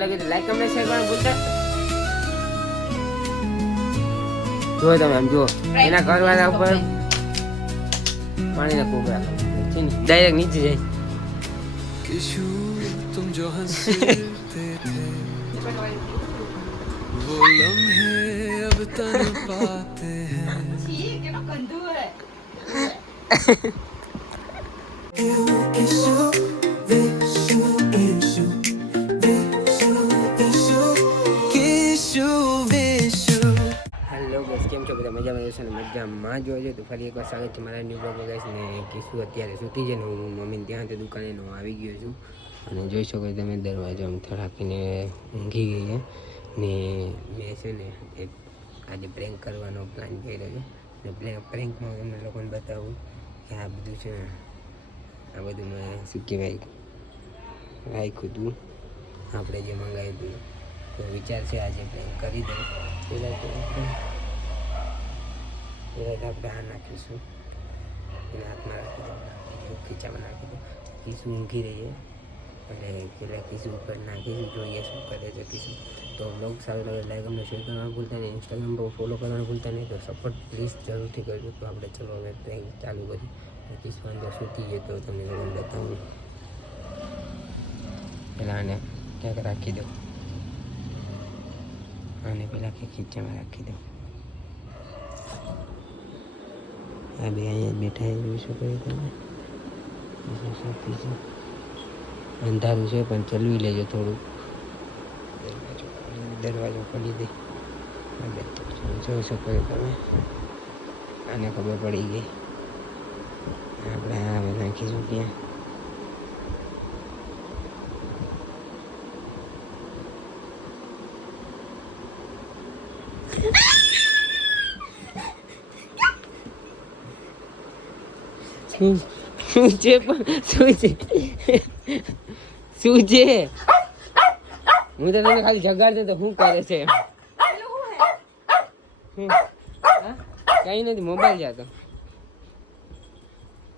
Like comment share કરવાનું ભૂલતા જો તમે આમ જુઓ એના ઘરવાળા ઉપર પાણીના કોગળા ડાયરેક્ટ નીચે જાય तुम जो हंसते थे वो लम्हे अब तन पाते हैं ठीक है ना कंदू है હેલો ગાઈસ કેમ છો બધા મજામાં જશો ને મજામાં જોજો તો ફરી એકવાર સ્વાગત છે મારા ન્યૂ બ્લોગમાં ગાઈસ ને કિસ્સુ અત્યારે સૂતી છે ને હું મમ્મીને ત્યાં દુકાને નો આવી ગયો છું અને જોઈ શકો તમે દરવાજો આમ થડાકીને ઊંઘી ગઈ છે ને મેં છે ને એક આજે પ્રેન્ક કરવાનો પ્લાન કર્યો છે ને પ્રેન્કમાં તમને લોકોને બતાવું કે આ બધું છે ને આ બધું મેં શું કહેવાય રાખ્યું હતું આપણે જે મંગાવ્યું હતું તો વિચાર છે આજે પ્રેન્ક કરી દઉં પહેલાં આપણે આ નાખીશું એના હાથમાં રાખી દઉં ખીચામાં નાખી દઉં કિસ્સુ ઊંઘી રહીએ અને પેલા કિસ્સુ ઉપર નાખીશું જોઈએ શું કરે છે કિસ્સુ તો બ્લોગ સારો લાગે લાઈક અમને શેર કરવાનું ભૂલતા નહીં ઇન્સ્ટાગ્રામ પર ફોલો કરવાનું ભૂલતા નહીં તો સપોર્ટ પ્લીઝ જરૂરથી કરજો તો આપણે ચલો હવે પ્રેન્ક ચાલુ કરી કિસ્સુ અંદર સૂતી ગયો તો તમને લોકોને બતાવું પહેલાં આને ક્યાંક રાખી દઉં અને પેલા કે ખીચામાં રાખી દઉં આ બે અહીંયા બેઠા જોઈ શકો તમે અંધારું છે પણ ચલવી લેજો થોડુંક દરવાજો ખોલી દે જોઈ શકો તમે આને ખબર પડી ગઈ આપણે હવે નાખીશું ક્યાં શું છે પણ શું છે શું છે હું તો તને ખાલી જગાડતો તો શું કરે છે કઈ નથી મોબાઈલ જાતો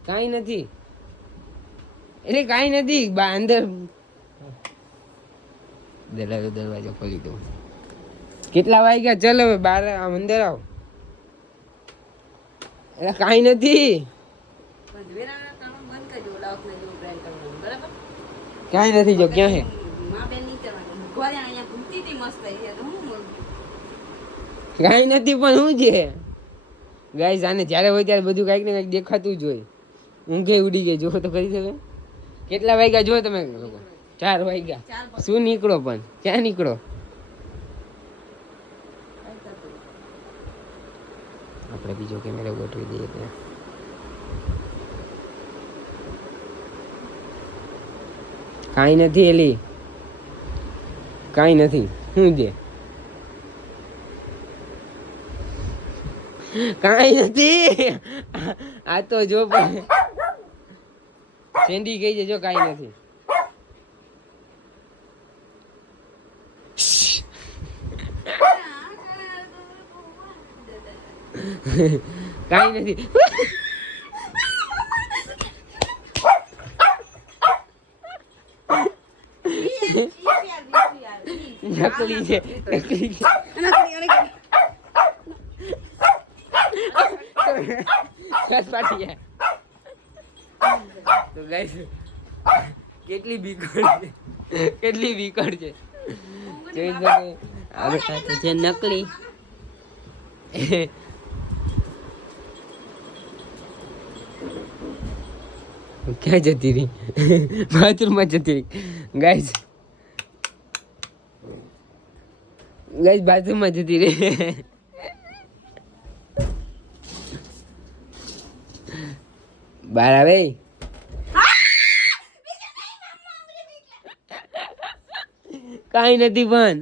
કઈ નથી એટલે કઈ નથી અંદર દરવાજો ખોલી દઉં કેટલા વાગ્યા ચાલો હવે બાર અંદર આવ એટલે કઈ નથી ક્યાંય નથી જો ક્યાં હે કાંઈ નથી પણ શું છે ગાઈસ આને જ્યારે હોય ત્યારે બધું કાંઈક ને કાંઈક દેખાતું જ હોય ઊંઘે ઉડી ગઈ જો તો કરી શકે કેટલા વાગ્યા જો તમે લોકો 4 વાગ્યા શું નીકળો પણ ક્યાં નીકળો આપણે બીજો કેમેરો ગોઠવી દઈએ ત્યાં કાંઈ નથી એલી કાંઈ નથી શું છે કાંઈ નથી આ તો જો પણ સેન્ડી ગઈ છે જો કાંઈ નથી કાંઈ નથી નકલી છે નકલી છે તો ગાઈસ કેટલી બીકડ છે જોઈ શકો હવે સાથે છે નકલી ક્યાં જતી રહી બાથરૂમમાં જતી રહી ગાઈસ બાથરૂમમાં જતી રહી બહાર આવે કાંઈ નથી પણ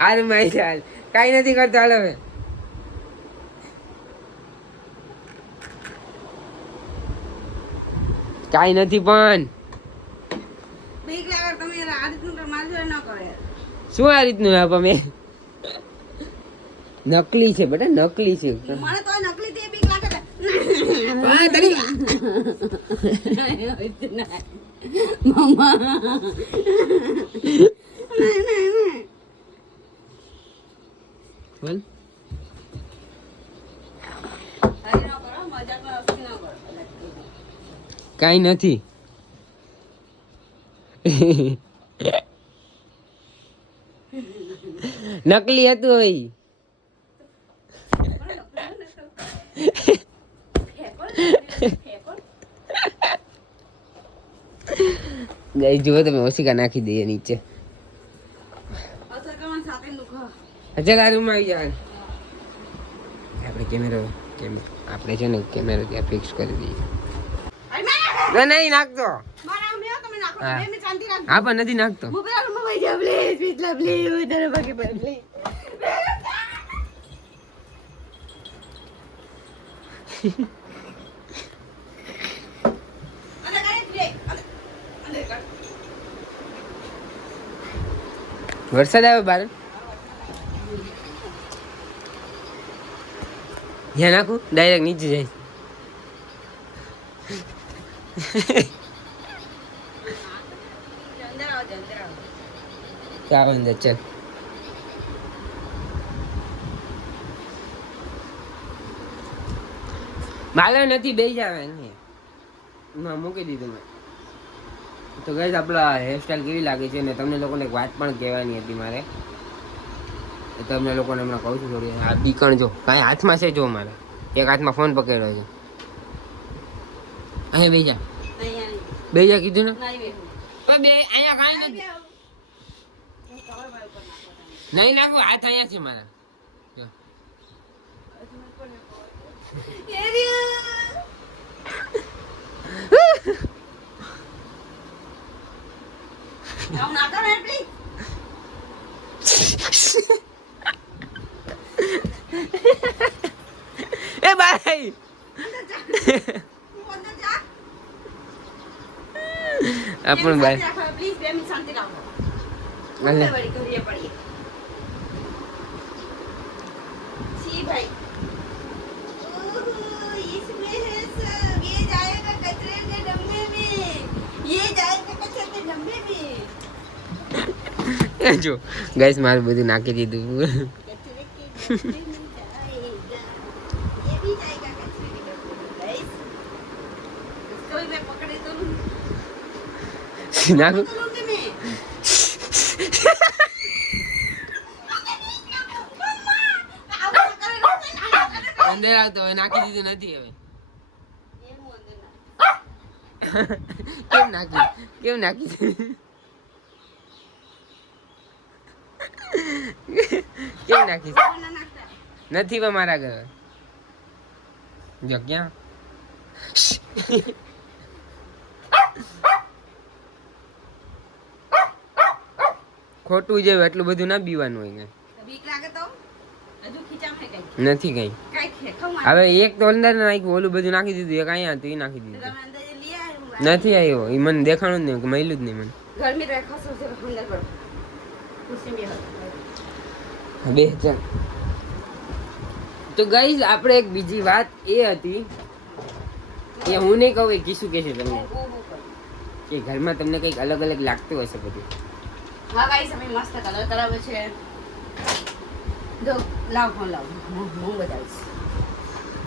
અરે મારી ચાલ કાંઈ નથી કરતો હાલ હવે કાંઈ નથી પણ શું આ રીતનું આપા મેં નકલી છે બેટા નકલી છે મને તો નકલી તે બીક લાગે मम्मा बोल કાઈ નથી નકલી હતું હવે ગઈ જુઓ તમે ઓશિકા નાખી દઈએ નીચે ચાલ આ રૂમમાં આવી જાય આપણે કેમેરો આપણે છે ને કેમેરો ત્યાં ફિક્સ કરી દઈએ નહીં નાખતો હા પણ નથી નાખતો વરસાદ આવે બાર ધ્યાન નાખું ડાયરેક્ટ નીચે જાય ચાલ અંદર ચાલ માલે નથી બે જાવે મૂકી દીધું મેં તો ગાઈસ આપણા હેરસ્ટાઈલ કેવી લાગે છે ને તમને લોકોને એક વાત પણ કહેવાની હતી મારે તમને લોકોને હમણાં કહું છું થોડી આ બીકણ જો કાંઈ હાથમાં છે જો મારે એક હાથમાં ફોન પકડ્યો છે અહીંયા બે જા કીધું ને બે અહીંયા કાંઈ નથી નહીં નાખું હાથ અહીંયા છે મારા એ ભાઈ આપણ ભાઈ પ્લીઝ બે મિનિટ શાંતિ રાખો મને બડી કરીએ પડી सी भाई इसमें है सब ये जाएगा कचरे के डब्बे में ये जाएगा कचरे के डब्बे में जो गाइस मार બધું નાખી દીધું कचरे के डब्बे में जाएगा ये भी जाएगा कचरे के डब्बे में गाइस इसको भी मैं पकड़े तो नाखो અંદર આવતો હવે નાખી દીધું નથી હવે કેમ નાખી કેમ નાખી નથી પણ મારા ઘરે જો ક્યાં ખોટું જેવું એટલું બધું ના પીવાનું હોય બીક લાગે તો હજુ ખીચામાં કઈ નથી કઈ હવે એક તો અંદર નાખ્યું ઓલું બધું નાખી દીધું એક અહીંયા હતું એ નાખી દીધું નથી આવ્યો એ મને દેખાણું જ નહીં મળ્યું જ નહીં મને બે ચાલ તો ગાઈસ આપણે એક બીજી વાત એ હતી કે હું નહીં કહું એ કીશું કે છે તમને કે ઘરમાં તમને કંઈક અલગ અલગ લાગતું હશે બધું हाँ गाइस हमें मस्त कलर करावे छे दो लाव फोन लाव હું બતાવીશ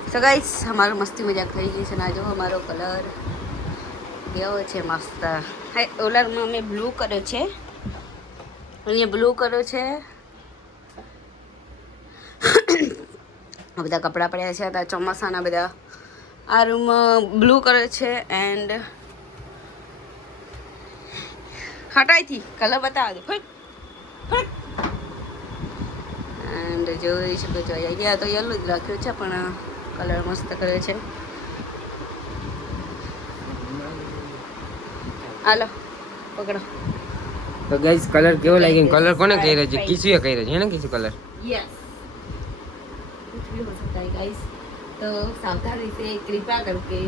સો ગાइस हमारो मस्ती मजाक થઈ ગઈ છે ના જો અમારો કલર કેવો છે મસ્ત હે ઓલરમાં મેં બ્લુ કર્યો છે અહીંયા બ્લુ કર્યો છે આ બધા કપડાં પડ્યા છે આ ચોમાસાના બધા આ રૂમ બ્લુ કર્યો છે એન્ડ હટાઈ થી કલર બતાવ દે ફટ ફટ એન્ડ જોઈ શકો છો અહીંયા તો યલો જ રાખ્યો છે પણ કલર મસ્ત કર્યો છે હાલો પકડો तो गाइस कलर केवो लागे कलर कोने કર્યો છે કિસુએ કર્યો છે હે ને કિસુ कलर यस कुछ भी हो सकता है गाइस तो सावधानी से कृपया करके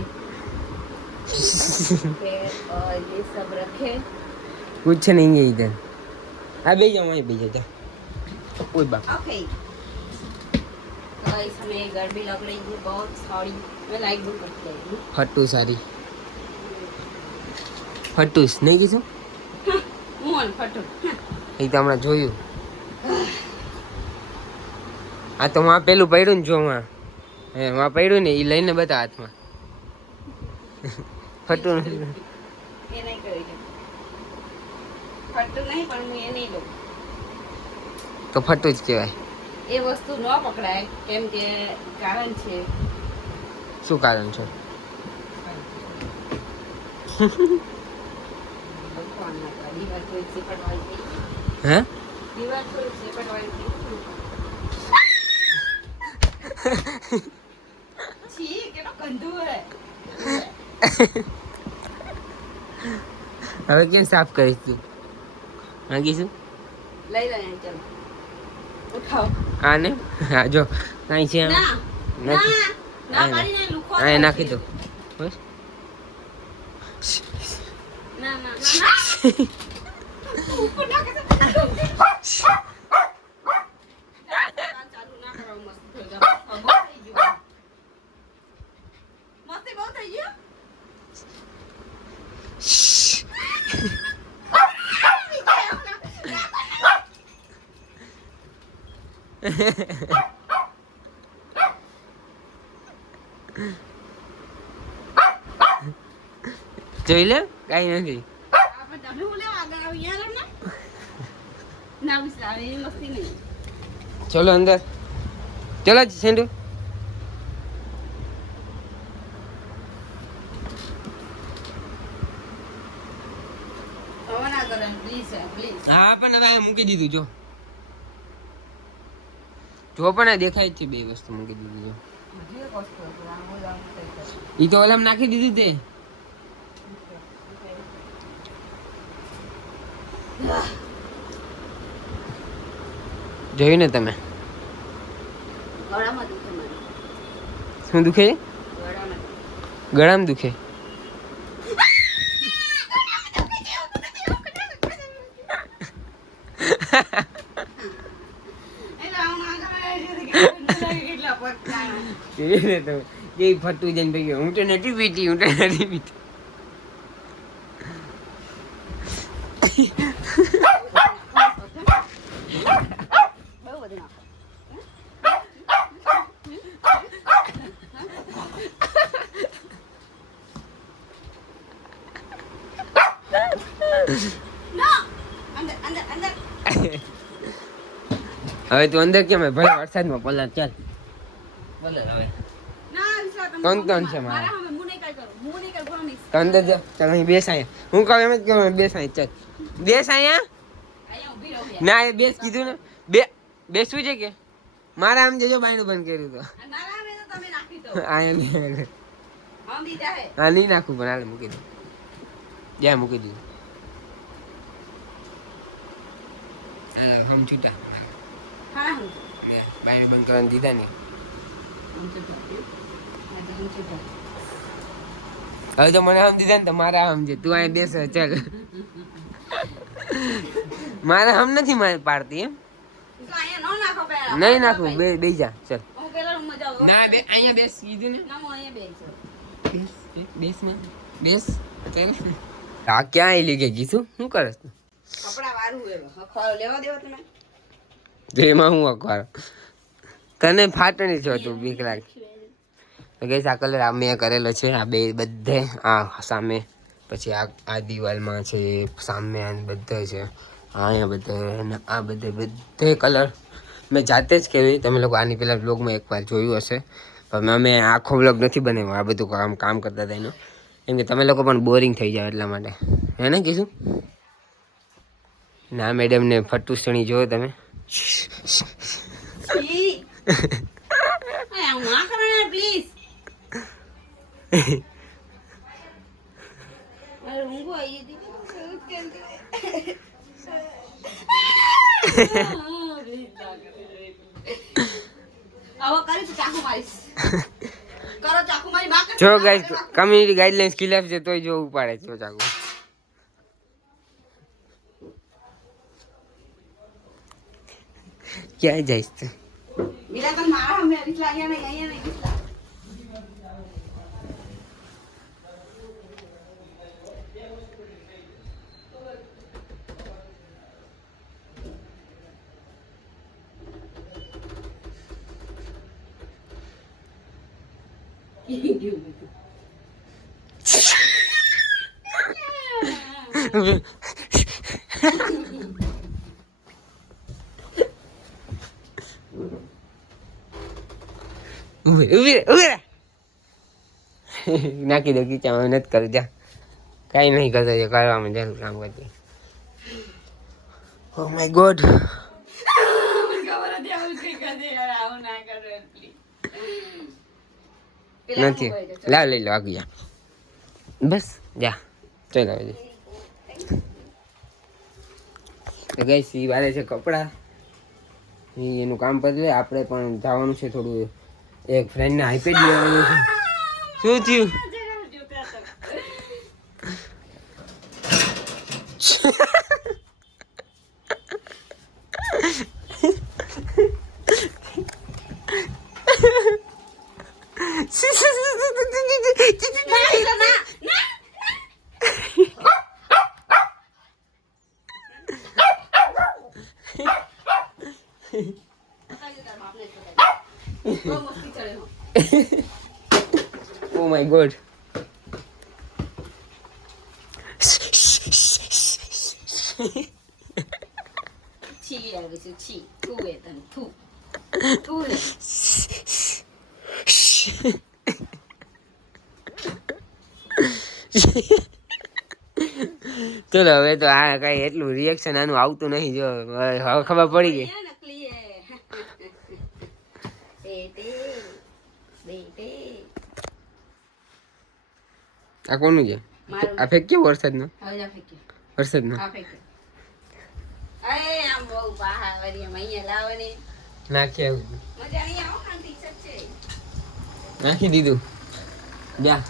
और ये सब रखे कुछ नहीं है इधर आ बे जाओ वहीं बे जाओ कोई बात ओके गाइस हमें गर्मी लग रही है बहुत सॉरी मैं लाइट बंद करके आई हूँ ફટ્ટુ સારી ફટ્ટુસ નહીં કીધું મોન ફટો એ તો હમણાં જોયું આ તો માં પેલું પડ્યું ને જો માં હે માં પડ્યું ને એ લઈને બતા હાથમાં ફટ્ટુ ये नहीं करेगा फटो नहीं पर मैं ये नहीं लो તો ફટ્ટુ જ કહેવાય એ વસ્તુ ન પકડાય કેમ કે કારણ છે શું કારણ છે ભગવાન ના કરે દીવાલ થોડી સેપટવાળી થઈ હે દીવાલ થોડી સેપટવાળી થઈ છી કેટલો ગંદુ હે હવે કેમ સાફ કરીશ તું માંગીશું લઈ લે ચલો ઉઠાઓ આને હા જો કાંઈ છે આમાં? ના નથી. ના પાડી ને લુખો આ નાખી દો બસ ના ના ના ઉપર નાખે તો ચાલુ ના કરો મસ્ત થઈ ગયો બહુ થઈ ગયું મસ્તી બહુ થઈ ગયું જોઈ લે કાંઈ નથી આપણે તમે હું લેવા આગળ આવી યાર ને ના વિચારે એ મસ્તી નહીં ચલો અંદર ચલો સેન્ડુ હવે ના કરો પ્લીઝ પ્લીઝ હા પણ હવે આ મૂકી દીધું જો જો પણ આ દેખાય જ છે બે વસ્તુ મૂકી દીધું જો જે વસ્તુ આમ ઓલા થઈ ઈ તો ઓલામાં નાખી દીધું તે જોયું ને તમે ગળામાં દુખે મને શું દુખે ગળામાં ગળામાં દુખે એટલે આમ આગળ કેટલા પગલા જોયું ને તમે જે ફટું જઈને ભાઈ હું તો નથી પીતી હું તો નથી પીતી બહુ બધું નાખો ના અંદર અંદર અંદર હવે તું અંદર કેમ હે? ભલે વરસાદમાં પલર ચાલ પલર હવે ના વિશ્વા તમે ત્રણ ત્રણ છે મારા. મારા હવે મું નહીં કાઈ કરું મું નહીં કઈ પ્રોમિસ તો અંદર જા ચાલ અહીં બેસ અહીંયા હું કહું એમ જ કહું બેસ અહીંયા ચાલ બેસ અહીંયા અહીંયા ઊભી રહો યાર ના એ બેસ કીધું ને બેસવું છે કે મારે આમ જજો બાયણું બંધ કર્યું તો મારા હવે તો તમે નાખી દો અહીંયા નહીં હમ દીધા હે હા નહીં નાખું પણ હાલે મૂકી દઉં જ્યાં મૂકી દીધું હા હમ છૂટા હા હું મેં બાયણું બંધ કરવાનું દીધા ને હમ તો હમ તો હવે તો મને આમ દીધા ને તો મારે આમ છે તું અહીંયા બેસ ચાલ મારે આમ નથી મારી પાડતી એમ તો અહીંયા ન નાખો પહેલા નહીં નાખું બે જા ચાલ હું પેલા રૂમમાં જાઉં ના બે અહીંયા બેસ કીધું ને ના હું અહીંયા બેસું બેસ માં બેસ ચાલ આ ક્યાં આવી ગઈ કીધું શું કરે તું કપડા વારું એવો ખોળો લેવા દેવો તમે જેમાં હું અખબાર તને ફાટણી છો તું બીક લાગે તો ગઈ આ કલર આ મેં કરેલો છે આ બે બધે આ સામે પછી આ દિવાલમાં છે સામે આ બધે છે અહીંયા બધે અને આ બધે કલર મેં જાતે જ કરી તમે લોકો આની પહેલાં બ્લોગમાં એકવાર જોયું હશે પણ અમે આખો બ્લોગ નથી બનાવ્યો આ બધું કામ કરતા હતા એનું કેમ કે તમે લોકો પણ બોરિંગ થઈ જાવ એટલા માટે હે ને કીધું ના મેડમને ફટુસણી જોયો તમે છી આ હું ના કરો યાર પ્લીઝ અરે ઊંઘો આવી હતી કેમ કે આવો કરી તો ચાકુ મારીશ કરો ચાકુ મારી માં જો ગાઈસ કમ્યુનિટી ગાઈડલાઇન્સ ખિલાફ છે તોય જો ઉપાડે છે ચાકુ ક્યાં જઈશ તું બીજા તો મારા અમે રીતલા અહીંયા નહીં રીતલા. નાખી દો ખીચામાં નથી કરું જા કઈ નહીં કરતો કરવામાં જરૂર કામ કરતી ઓ માય ગોડ નથી લાવ લઈ લો આગળ જા બસ જા ચાલો તો ગઈ સી વારે છે કપડા એનું કામ પતી જાય આપણે પણ જવાનું છે થોડું એક ફ્રેન્ડને આઈપેડ લેવાનું છે શું થયું Oh my god. છી આવે છે છી તું એ તને તું તું હે ચલો હવે તો આ કઈ એટલું રિએક્શન આનું આવતું નહીં જો હવે ખબર પડી ગઈ નકલી હે બેટે બેટે આ કોનું છે મારું આ ફેંક્યો વરસાદનો હવે જા ફેંકે વરસાદનો આ ફેંકે અરે આમ બહુ બહાર વરી અહીંયા લાવવાની નાખી આવું મજા નહીં આવો ને ટી-શર્ટ છે નાખી દીધું જા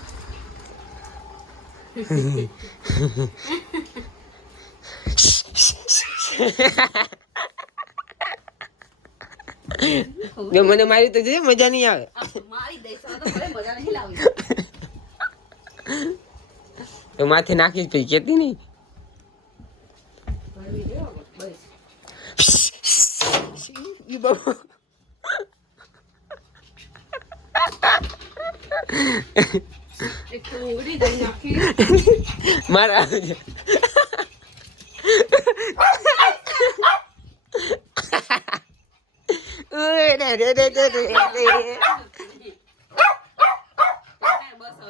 જો મને મારી તો છે મજા નહીં આવે મારી દઈશ તો મને મજા નહીં લાવી તો માથે નાખી પછી કેતી નહીં ભરવી દે બસ ઈ બાબા એક ઉંગળી દઈ નાખી મારા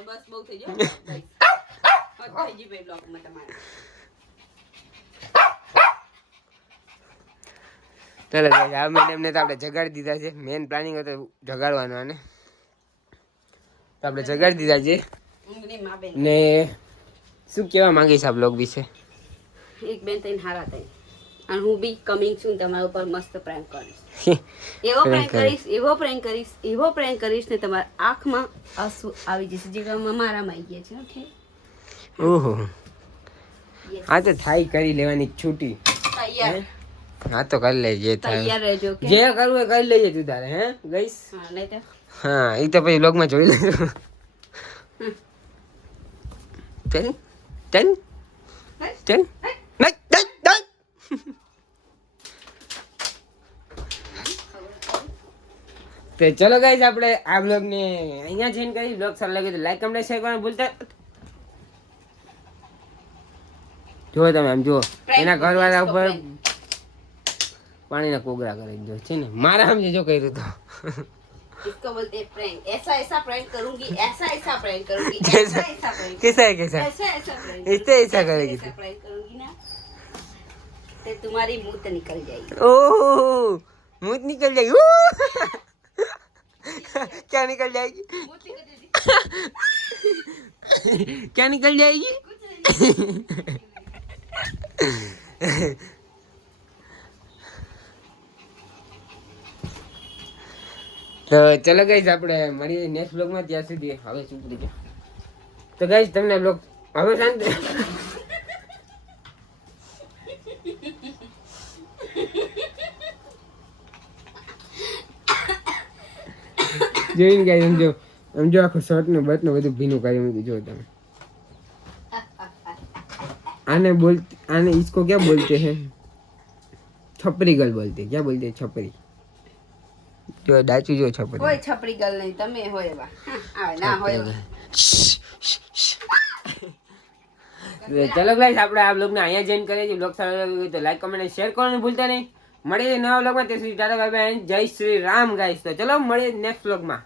બસ બહુ થઈ ગયો થઈ ગઈ બે બ્લોકમાં તમારે ચાલો ગાઈસ આ મેડમને તો આપણે જગાડી દીધા છે મેન પ્લાનિંગ હતો જગાડવાનો આને તો આપણે જગાડી દીધા છે ઉંગળી માં બેન ને શું કહેવા માંગીશ આ બ્લોગ વિશે એક બેન તઈને હારા થઈ અને હું બી કમિંગ છું તમારા ઉપર મસ્ત પ્રેન્ક કરીશ એવો પ્રેન્ક કરીશ એવો પ્રેન્ક કરીશ એવો પ્રેન્ક કરીશ ને તમારા આંખમાં આંસુ આવી જશે જે મારામાં આવી ગયા છે ઓકે ઓહો આ તો થાય કરી લેવાની છૂટી તૈયાર હા તો કરી લે જે થાય તૈયાર રહેજો કે જે કરવું એ કરી લેજે તું તારે હે ગઈશ હા નહીં તો હા એ તો પછી બ્લોગમાં જોઈ લેજો ચલ ચલ ચલ તો ચલો ગાઈસ આપણે આ બ્લોગ ને અહીંયા જોઈન કરી બ્લોગ સારો લાગે તો લાઈક કમેન્ટ શેર કરવાનું ભૂલતા જો તમે આમ જો એના ઘરવાળા ઉપર પાણીના કોગરા કરી દો છે ને મારા સમજે જો કર્યું તો इसको बोलते हैं प्रैंक ऐसा ऐसा प्रैंक करूंगी ऐसा ऐसा प्रैंक करूंगी ऐसा ऐसा प्रैंक कैसा है कैसा ऐसा ऐसा प्रैंक ऐसा ऐसा करेगी ऐसा प्रैंक करूंगी ना तो तुम्हारी मुंह तो निकल जाएगी ओह मुंह निकल जाएगी ओह! क्या निकल जाएगी मुंह निकल जाएगी क्या निकल जाएगी તો ચલો ગાઈસ આપણે મળીએ નેક્સ્ટ બ્લોગમાં ત્યાં સુધી હવે શું કરી જાય તો ગાઈસ તમને બ્લોગ હવે શાંતિ જોઈને ગાઈસ સમજો આખું શર્ટ ને બટ ને બધું ભીનું કરી મૂક્યું જો તમે आने इसको क्या बोलते हैं छपरी गर्ल बोलते हैं क्या बोलते हैं छपरी जो डाचू जो छपरी કોઈ છપરી ગલ નહીં તમે હોય એવા આવે ના હોય એવા. चलो गाइस આપણે આ બ્લોગ ને અહીંયા જોઈન કરીએ છીએ બ્લોગ સારો લાગ્યો હોય તો લાઈક કમેન્ટ અને શેર કરવાનું ભૂલતા નહીં મળીએ નવા બ્લોગમાં ત્યાં સુધી ટાટા બાય બાય જય શ્રી રામ ગાઈસ તો ચલો મળીએ નેક્સ્ટ બ્લોગમાં